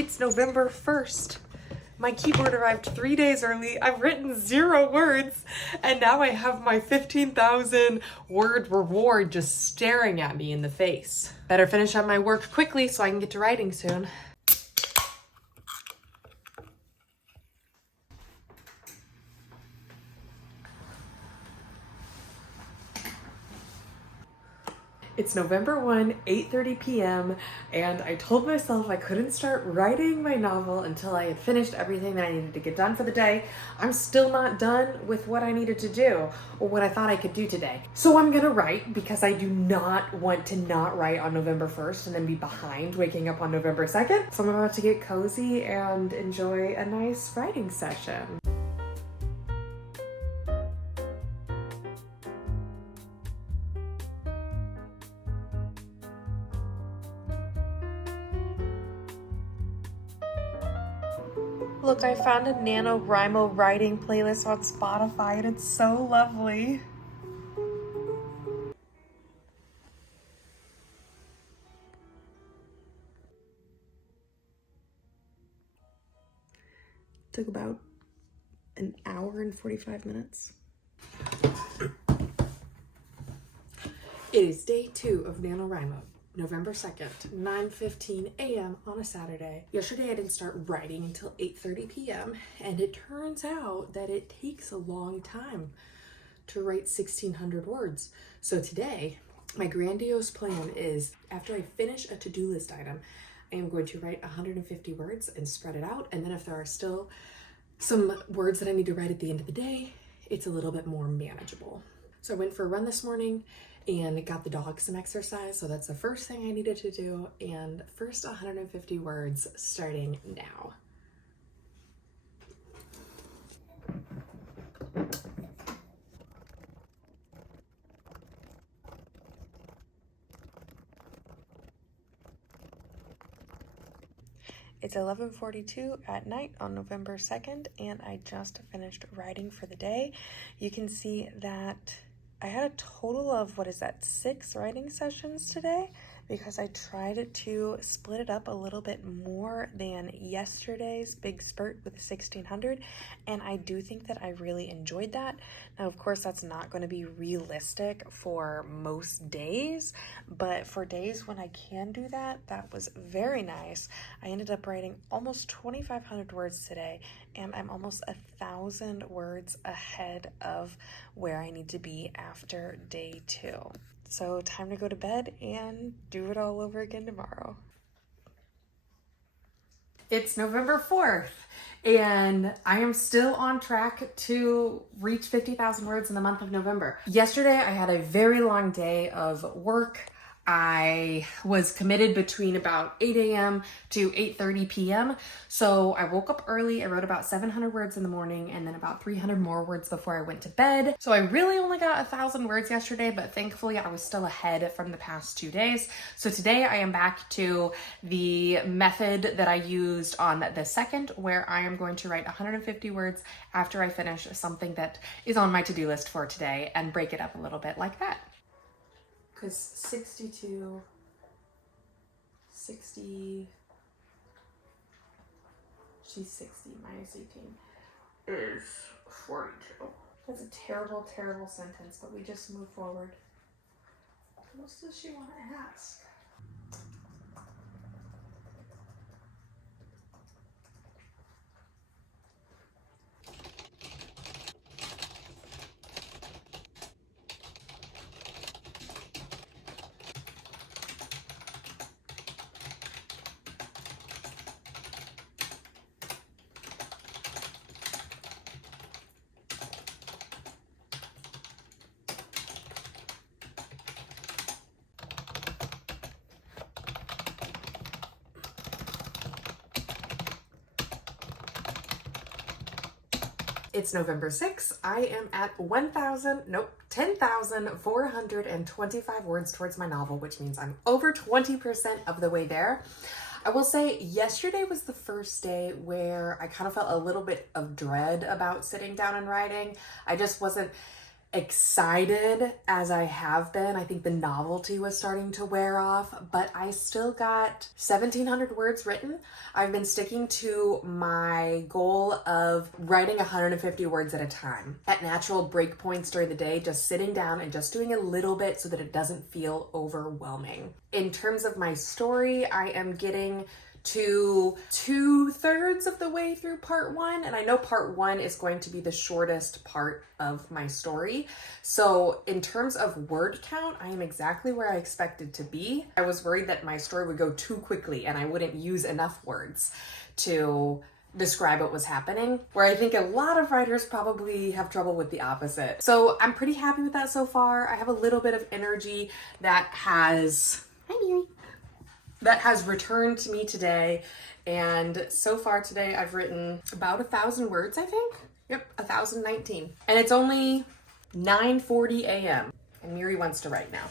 It's November 1st. My keyboard arrived 3 days early. I've written 0 words, and now I have my 15,000 word reward just staring at me in the face. Better finish up my work quickly so I can get to writing soon. It's November 1, 8:30 p.m., and I told myself I couldn't start writing my novel until I had finished everything that I needed to get done for the day. I'm still not done with what I needed to do, or what I thought I could do today. So I'm gonna write, because I do not want to not write on November 1st and then be behind waking up on November 2nd. So I'm about to get cozy and enjoy a nice writing session. Look, I found a NaNoWriMo writing playlist on Spotify and it's so lovely. Took about an hour and 45 minutes. It is day 2 of NaNoWriMo. November 2nd, 9:15 a.m. on a Saturday. Yesterday I didn't start writing until 8:30 p.m. and it turns out that it takes a long time to write 1,600 words. So today, my grandiose plan is after I finish a to-do list item, I am going to write 150 words and spread it out. And then if there are still some words that I need to write at the end of the day, it's a little bit more manageable. So I went for a run this morning and got the dog some exercise. So that's the first thing I needed to do. And first 150 words starting now. It's 11:42 at night on November 2nd, and I just finished writing for the day. You can see that I had a total of, 6 writing sessions today, because I tried to split it up a little bit more than yesterday's big spurt with 1,600, and I do think that I really enjoyed that. Now, of course, that's not going to be realistic for most days, but for days when I can do that, that was very nice. I ended up writing almost 2,500 words today, and I'm almost 1,000 words ahead of where I need to be after day 2. So time to go to bed and do it all over again tomorrow. It's November 4th, and I am still on track to reach 50,000 words in the month of November. Yesterday, I had a very long day of work. I was committed between about 8 a.m. to 8:30 p.m. So I woke up early. I wrote about 700 words in the morning and then about 300 more words before I went to bed. So I really only got 1,000 words yesterday, but thankfully I was still ahead from the past 2 days. So today I am back to the method that I used on the 2nd, where I am going to write 150 words after I finish something that is on my to-do list for today and break it up a little bit like that. Because 62, 60, she's 60 minus 18 is 42. That's a terrible, terrible sentence, but we just move forward. What else does she want to ask? It's November 6th. I am at 10,425 words towards my novel, which means I'm over 20% of the way there. I will say yesterday was the first day where I kind of felt a little bit of dread about sitting down and writing. I just wasn't excited as I have been. I think the novelty was starting to wear off, but I still got 1,700 words written. I've been sticking to my goal of writing 150 words at a time at natural break points during the day, just sitting down and just doing a little bit so that it doesn't feel overwhelming. In terms of my story, I am getting to 2/3 of the way through part 1, and I know part 1 is going to be the shortest part of my story. So in terms of word count, I am exactly where I expected to be. I was worried that my story would go too quickly and I wouldn't use enough words to describe what was happening, where I think a lot of writers probably have trouble with the opposite. So I'm pretty happy with that so far. I have a little bit of energy that has returned to me today, and so far today I've written about 1,000 words, I think. Yep, 1,019. And it's only 9:40 a.m. and Miri wants to write now.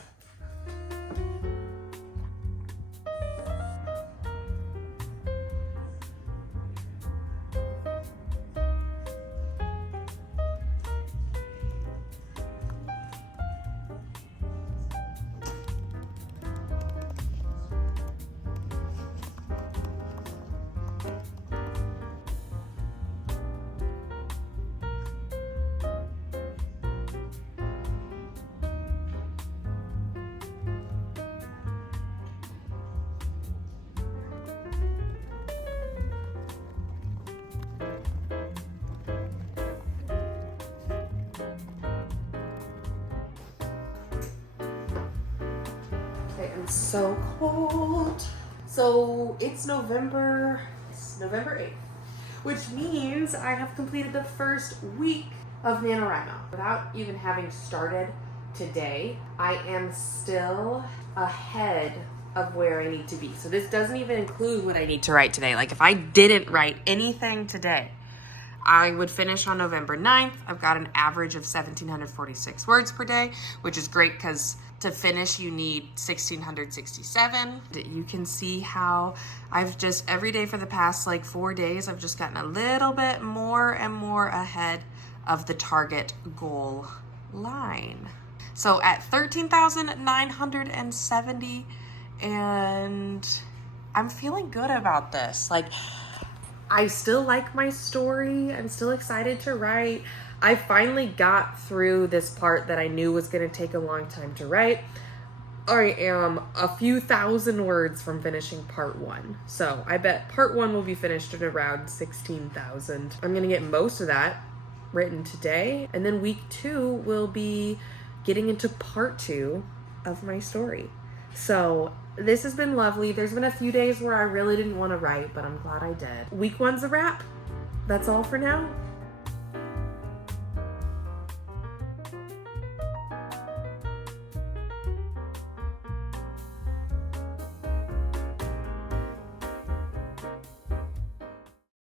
It's so cold. So it's November 8th, which means I have completed the first week of NaNoWriMo. Without even having started today, I am still ahead of where I need to be. So this doesn't even include what I need to write today. Like if I didn't write anything today, I would finish on November 9th. I've got an average of 1,746 words per day, which is great because to finish, you need 1,667. You can see how I've just, every day for the past like 4 days, I've just gotten a little bit more and more ahead of the target goal line. So at 13,970, and I'm feeling good about this. Like, I still like my story. I'm still excited to write. I finally got through this part that I knew was going to take a long time to write. I am a few thousand words from finishing part 1. So I bet part 1 will be finished at around 16,000. I'm going to get most of that written today. And then week 2 will be getting into part 2 of my story. So this has been lovely. There's been a few days where I really didn't want to write, but I'm glad I did. Week 1's a wrap. That's all for now.